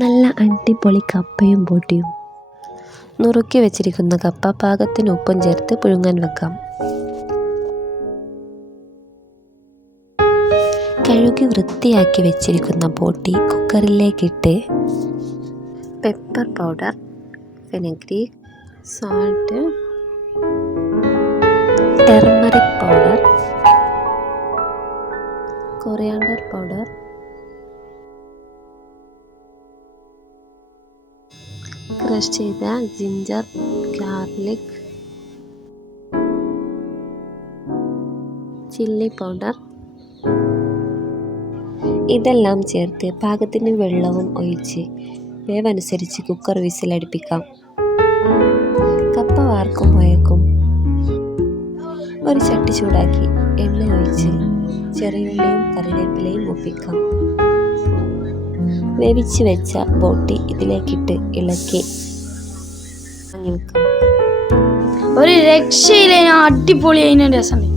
നല്ല അടിപൊളി കപ്പയും ബോട്ടിയും. നുറുക്കി വെച്ചിരിക്കുന്ന കപ്പ പാകത്തിന് ഉപ്പും ചേർത്ത് പുഴുങ്ങാൻ വെക്കാം. കഴുകി വൃത്തിയാക്കി വെച്ചിരിക്കുന്ന ബോട്ടി കുക്കറിലേക്കിട്ട് pepper powder, fenugreek, salt, turmeric powder, coriander powder, crush ചെയ്ത ജിഞ്ചർ, ഗാർലിക്, ചില്ലി പൗഡർ ഇതെല്ലാം ചേർത്ത് പാകത്തിന് വെള്ളവും ഒഴിച്ച് വേവനുസരിച്ച് കുക്കർ വിസിലടുപ്പിക്കാം. കപ്പ വാർക്കുമ്പോഴേക്കും ഒരു ചട്ടി ചൂടാക്കി എണ്ണ ഒഴിച്ച് ചെറിയുള്ളിയും കറിവേപ്പിലയും ഒപ്പിക്കാം. വേവിച്ച് വെച്ച ബോട്ടി ഇതിലേക്കിട്ട് ഇളക്കി ഒരു രക്ഷയില്ല, അടിപൊളി അതിന് രസമുണ്ട്.